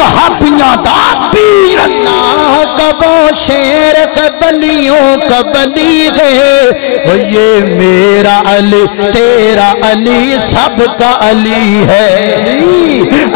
वहाबियां दा पीर अल्लाह का वो शेर कबलियों कबली गए। ये मेरा अली तेरा अली सबका अली है।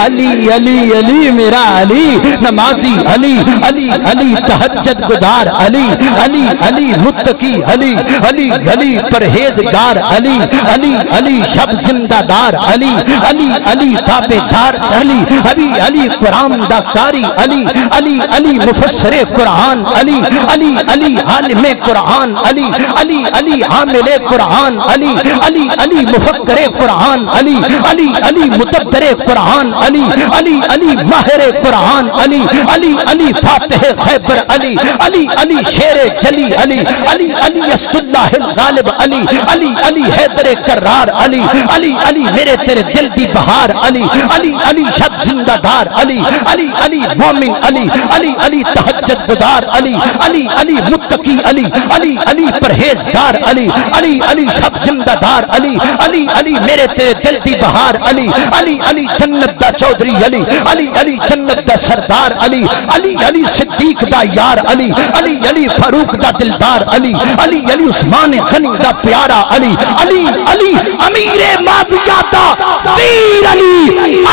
अली अली अली मेरा अली नमाजी अली अली अली तहज्जुद गुजार अली अली अली मुत्तकी अली अली अली परहेजगार अली अली अली शब जिंदादार अली अली अली ताबेदार अली अली अली कुरान दा कारी अली अली अली मुफस्सिरे कुरान अली अली अली आलिमे कुरान अली अली अली आमिले कुरान अली अली अली मुफक्किरे कुरान अली अली अली मुतब्बरे कुरान अली अली अली माहिरे कुरान अली अली अली फातिहे खैबर अली अली अली शेरे जली अली अली अली असदुल्लाहिल गालिब अली अली अली हैदरे करार अली अली अली मेरे तेरे दिल दी बहार अली अली अली शब जिंदादार अली अली अली मोमिन अली अली अली तहज्जुद गुजार अली अली अली मुत्तकी अली अली अली परहेजगार अली अली अली शब जिंदादार अली अली अली मेरे तेरे दिल दी बहार अली अली अली जन्नत दा चौधरी अली अली अली जन्नत दा सरदार अली अली अली सिद्दीक दा यार अली अली अली फारूक दा दिलदार अली अली अली उस्मान गनी दा प्यारा अली अली अली अमीरे माविया दा पीर अली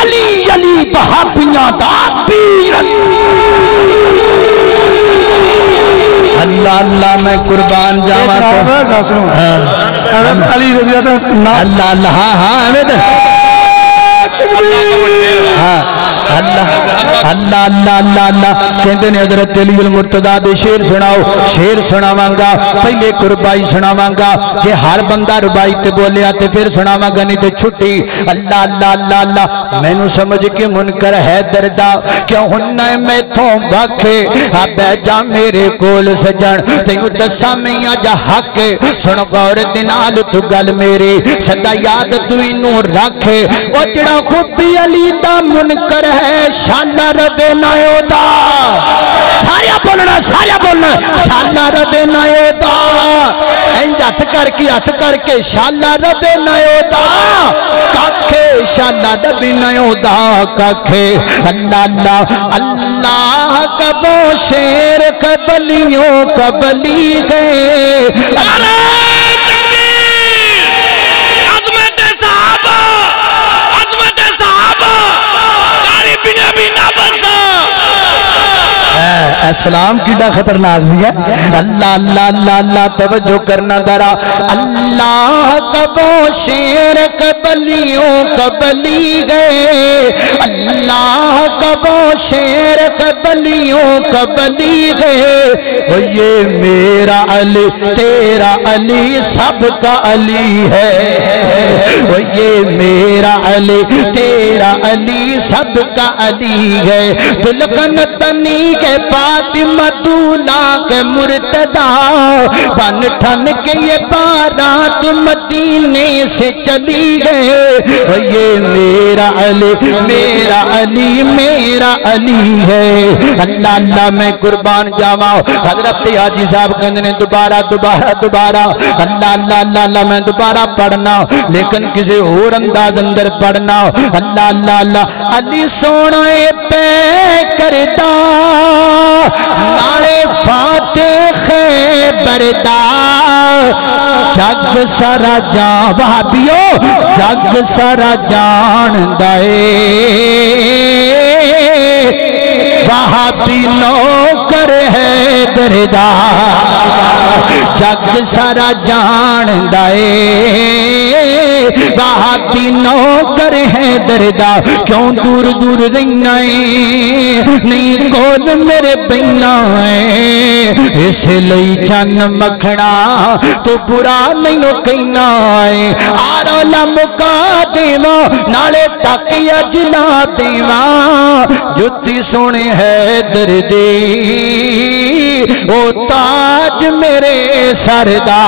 अली अली वहाबियां दा पीर अल्लाह अल्लाह मैं कुर्बान जावा तो अली रज़ी अल्लाह अल्लाह हाँ अल्लाह अल्लाह अल्लाह अल्लाह अल्लाह कहते ने हज़रत अली अल मुर्तज़ा दे शेर सुनाओ। शेर सुनावांगा पहले कुर्बाई सुनावांगा जे हर बंदा रुबाई ते बोलिया ते फिर सुनावांगा नहीं ते छुट्टी। अल्लाह अल्लाह अल्लाह अल्लाह मैनू समझ के मुनकर है दर्दा क्यों हुन्ना मैथों बखे आ जा मेरे कोल सजन तेनू दसा मैया जा हक सुन गौर दे नाल तू गल मेरी सदा याद तू इनू रखे ओ जेड़ा खुद अली दा मुनकर है शाला रबे नायोदा सारिया बोलना शाला रबे नायोदा इंज हथ करके शाला रबे नायोदा काखे शाला रबे नायोदा काखे। अल्लाह अल्लाह अल्लाह कबो शेर कबलियों कबली गए। अरे सलाम किड़ा खतरनाक है। अल्लाह अल्लाह अल्लाह अल्लाह तवज्जो करना दरा। अल्लाह कबो शेर कबलियों कबली गए। अल्लाह कबो शेर कबलियों कबली गए। ये मेरा अली तेरा अली सबका अली है। ये मेरा अली तेरा अली सबका अली है। दुल्हन तनी के फातिमा दूल्हा के मुर्तदा बन ठन के ये बारात मदीने से चली गए। ये मेरा अली मेरा अली मेरा अली है। अल्लाह अल्लाह मैं कुर्बान जावा। हजरत हाजी साहब कहते ने दोबारा दोबारा दोबारा अल्लाह अल्लाह अल्लाह अल्लाह मैं दोबारा पढ़ना लेकिन किसी और अंदाज अंदर पढ़ना। अल्लाह अल्लाह अल्लाह अली सोना पे करदा नाले फातिह बरदा जग सारा जान वहाबियो जग सारा जान दाए वहाबी नौकर है दरदा जग सारा जान दाए वहाबी नौकर है दरदा। क्यों दूर दूर रहना है नहीं कोल मेरे बहना है इसलिए चन मखना तो बुरा नहीं कहना है। आरोला मुका देवा नाले टाकिया जिला देवा जुत्ती सोने है दर्दी ओ ताज मेरे सरदा।